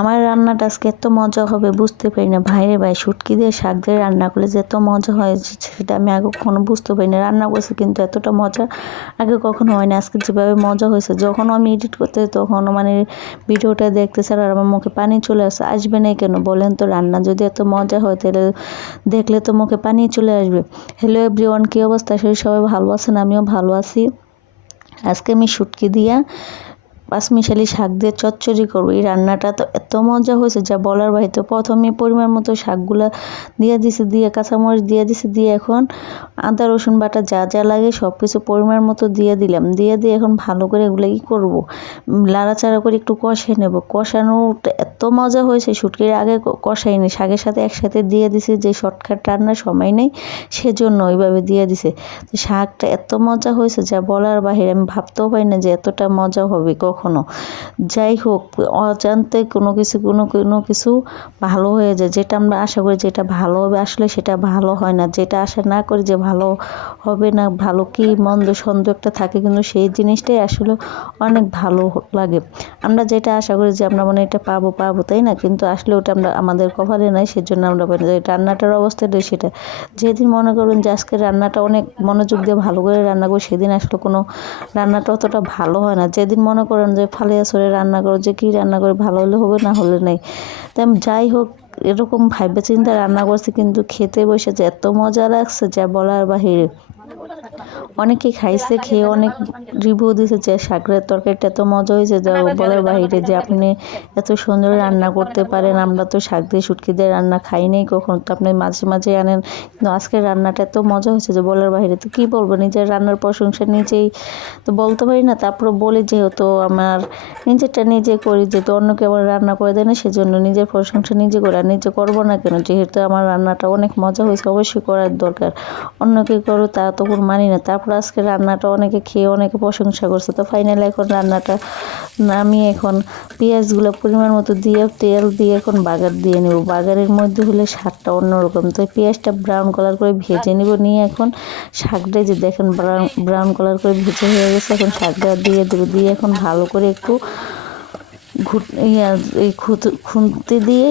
আমার রান্নাটা আজকে এত মজা হবে বুঝতে পারি না। ভাইরে ভাই, শুটকি দিয়ে শাক দিয়ে রান্না করলে যে এত মজা হয় সেটা আমি আগে কখনো বুঝতে পারি না। রান্না করছি কিন্তু এতটা মজা আগে কখনো হয় না। আজকে যেভাবে মজা হয়েছে, যখন আমি এডিট করতে তখনও মানে ভিডিওটা দেখতেছে আর আমার মুখে পানি চলে আসে। আসবে না কেন বলেন তো? রান্না যদি এত মজা হয় তাহলে দেখলে তো মুখে পানি চলে আসবে। হ্যালো এভরিওয়ান, কী অবস্থা? আসলে সবাই ভালো আছেন? আমিও ভালো আছি। আজকে আমি শুটকি দিয়া পাঁচমিশালি শাক দিয়ে চচ্চড়ি করবো। এই রান্নাটা তো এত মজা হয়েছে যা বলার বাইরে। তো প্রথমে পরিমাণ মতো শাকগুলা দিয়ে দিছি, দিয়ে কাঁচামরিচ দিয়ে দিছি, দিয়ে এখন আদা রসুন বাটা যা যা লাগে সব কিছু পরিমাণ মতো দিয়ে দিলাম। দিয়ে এখন ভালো করে এগুলো কী করবো, লাড়াচাড়া করে একটু কষিয়ে নেব। কষানোটা এত মজা হয়েছে, শুটকির আগে কষাইনি, শাকের সাথে একসাথে দিয়ে দিছি। যে শর্টকাট রান্নার সময় নেই সেজন্য ওইভাবে দিয়ে দিছে। তো শাকটা এত মজা হয়েছে যা বলার বাহিরে। আমি ভাবতেও পারি না যে এতটা মজা হবে কখনো। যাই হোক, অজান্তে কোনো কিছু ভালো হয়ে যায়। যেটা আমরা আশা করি যেটা ভালো হবে, আসলে সেটা ভালো হয় না। যেটা আশা না করি যে ভালো হবে না, ভালো কি মন্দ সন্দেহ একটা থাকে, কিন্তু সেই জিনিসটাই আসলে অনেক ভালো লাগে। আমরা যেটা আশা করি যে আমরা মনে এটা পাবো, তাই না? কিন্তু আসলে ওটা আমরা আমাদের কপালে নাই, সেজন্য আমরা রান্নাটার অবস্থাটাই সেটা। যেদিন মনে করবেন যে আজকে রান্নাটা অনেক মনোযোগ দিয়ে ভালো করে রান্না করি, সেদিন আসলে কোনো রান্নাটা অতটা ভালো হয় না। যেদিন মনে করেন যে ফালিয়া সরে রান্না করো, যে কী রান্না করে, ভালো হলে হবে, না হলে নেই। তাই যাই হোক, এরকম ভাইবে চিন্তা রান্না করছি, কিন্তু খেতে বসেছে এত মজা লাগছে যা বলার বাহিরে। অনেকে খাইছে, খেয়ে অনেক রিভিউ দিয়েছে যে শাকের তরকারিটা এত মজা হয়েছে যা বলার বাহিরে, যে আপনি এত সুন্দর রান্না করতে পারেন। আমরা তো শাক দিয়ে শুটকি দিয়ে রান্না খাই নাই কখনো, তো আপনি মাঝে মাঝে আনেন, কিন্তু আজকের রান্নাটা এত মজা হয়েছে যে বলার বাহিরে। তো কী বলবো, নিজের রান্নার প্রশংসা নিজেই তো বলতে পারি না, তারপরে বলি যেহেতু আমার নিজেরটা নিজে করি, যেহেতু অন্যকে আবার রান্না করে দেয় না, সেজন্য নিজের প্রশংসা নিজে করি। আর নিজে করবো না কেন? যেহেতু আমার রান্নাটা অনেক মজা হয়েছে, অবশ্যই করার দরকার। অন্যকে করো তা তখন মানি না। তারপর আজকে রান্নাটা অনেকে খেয়ে অনেকে প্রশংসা করছে। তো ফাইনালি এখন রান্নাটা আমি এখন পেঁয়াজগুলো পরিমাণ মতো দিয়ে তেল দিয়ে এখন বাগার দিয়ে নেব। বাগারের মধ্যে হলে স্বাদটা অন্যরকম। তো পেঁয়াজটা ব্রাউন কালার করে ভেজে নেব। নিয়ে এখন শাকটা যে দেখেন ব্রাউন কালার করে ভেজে হয়ে গেছে, এখন শাকটা দিয়ে দেবো। দিয়ে এখন ভালো করে একটু এই খুন্তি দিয়ে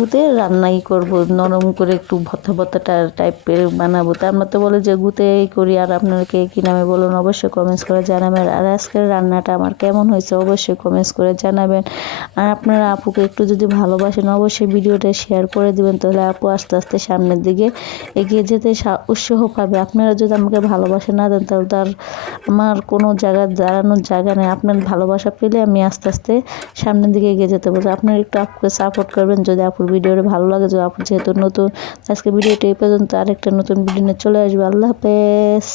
গুতে রান্নাই করবো, নরম করে একটু ভর্তা টাইপের বানাবো। তা আমরা তো বলে যে গুতেই করি। আর আপনারা কে কী নামে বলুন, অবশ্যই কমেন্টস করে জানাবেন। আর আজকের রান্নাটা আমার কেমন হয়েছে অবশ্যই কমেন্টস করে জানাবেন। আর আপনারা আপুকে একটু যদি ভালোবাসেন অবশ্যই ভিডিওটা শেয়ার করে দিবেন, তাহলে আপু আস্তে আস্তে সামনের দিকে এগিয়ে যেতে উৎসাহ পাবে। আপনারা যদি আমাকে ভালোবাসা না দেন তাহলে তো আর আমার কোনো জায়গায় দাঁড়ানোর জায়গা নেই। আপনার ভালোবাসা পেলে আমি আস্তে আস্তে সামনের দিকে এগিয়ে যেতে পারবো। আপনারা একটু আপুকে সাপোর্ট করবেন যদি আপুর ভিডিওটা ভালো লাগে। যদি আপু যেহেতু নতুন, আজকে ভিডিওটা এই পর্যন্ত, আরেকটা নতুন ভিডিও নিয়ে চলে আসবে। আল্লাহ হাফেজ।